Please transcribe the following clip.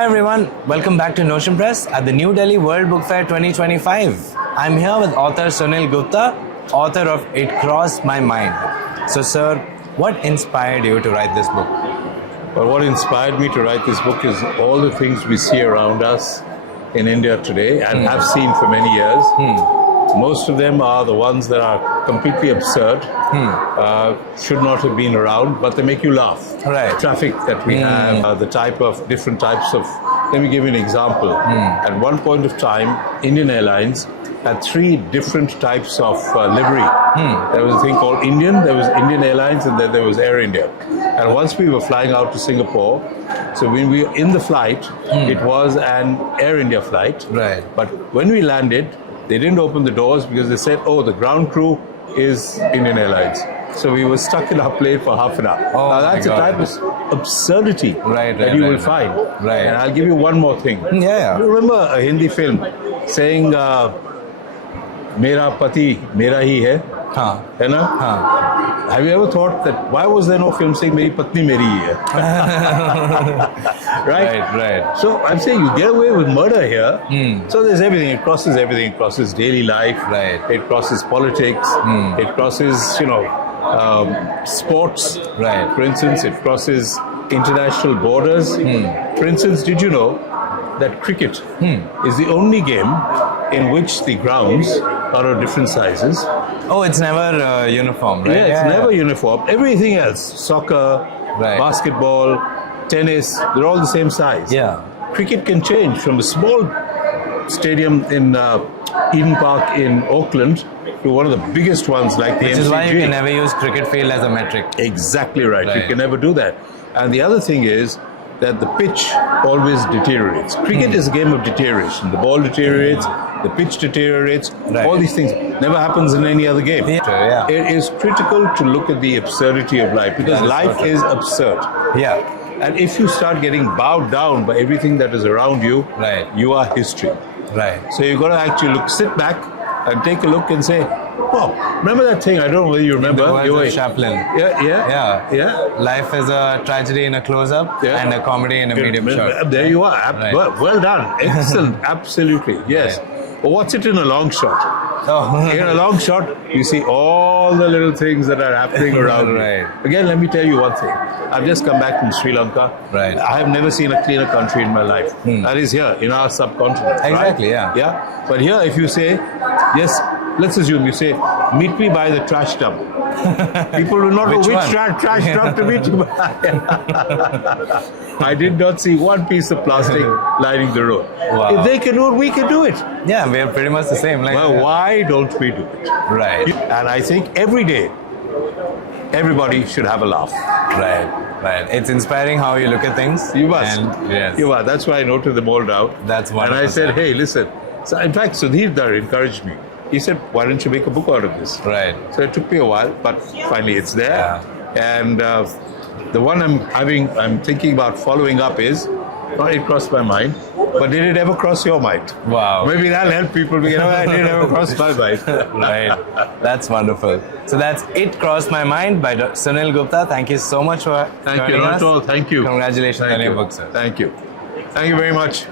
Hi everyone, welcome back to Notion Press at the New Delhi World Book Fair 2025. I'm here with author Sunil Gupta, author of It Crossed My Mind. So sir, what inspired you to write this book? Well, what inspired me to write this book is all the things we see around us in India today and have seen for many years. Most of them are the ones that are completely absurd, should not have been around, but they make you laugh. Right. Traffic that we have, the different types of, let me give you an example. At one point of time, Indian Airlines had 3 different types of livery. There was a thing called Indian, there was Indian Airlines, and then there was Air India. And once we were flying out to Singapore, so when we were in the flight, it was an Air India flight. Right. But when we landed, they didn't open the doors because they said, oh, the ground crew is Indian Airlines. So we were stuck in our plane for half an hour. Oh now that's a type of absurdity that you will find. Right. And I'll give you one more thing. Yeah. You remember a Hindi film saying, Mera pati, mera hi hai? Hai na? Have you ever thought that why was there no film saying Meri Patni Meri hai? Right? So I'm saying you get away with murder here. So there's everything. It crosses everything. It crosses daily life. Right. It crosses politics. It crosses, sports. Right. For instance, it crosses international borders. For instance, did you know that cricket is the only game in which the grounds are of different sizes? Oh, it's never uniform, right? Yeah, it's never uniform. Everything else, soccer, basketball, tennis, they're all the same size. Yeah. Cricket can change from a small stadium in Eden Park in Auckland to one of the biggest ones like the MCG. Which is why you can never use cricket field as a metric. Exactly right. You can never do that. And the other thing is that the pitch always deteriorates. Cricket is a game of deterioration. The ball deteriorates, the pitch deteriorates, all these things. Never happens in any other game. Yeah. It is critical to look at the absurdity of life because life is absurd. Yeah. And if you start getting bowed down by everything that is around you, you are history. Right. So you've got to actually sit back and take a look and say, oh, remember that thing? I don't know whether you remember. The words of Chaplin. Yeah. Life is a tragedy in a close-up and a comedy in a medium shot. There you are. Well done. Excellent. Absolutely. Yes. But what's it in a long shot? In a long shot, you see all the little things that are happening around you. Again, let me tell you one thing. I've just come back from Sri Lanka. I have never seen a cleaner country in my life. That is here, in our subcontinent. Exactly, yeah. But here, if you say, yes, let's assume you say, meet me by the trash dump. People will not know which trash dump to meet you by. I did not see one piece of plastic lining the road. If they can do it, we can do it. Yeah, we're pretty much the same. Well, why don't we do it? Right. And I think every day, everybody should have a laugh. Right. It's inspiring how you look at things. You must. And, You are. That's why I noted them all down. That's wonderful. And I said, hey, listen. So in fact, Sudhir Dar encouraged me. He said, why don't you make a book out of this? Right. So it took me a while, but finally it's there. And the one I'm thinking about following up is, it crossed my mind, but did it ever cross your mind? Wow. Maybe that'll help people because it didn't ever cross my mind. Right. That's wonderful. So that's It Crossed My Mind by Sunil Gupta. Thank you so much for joining us. Thank you. Congratulations on your book, sir. Thank you. Thank you very much.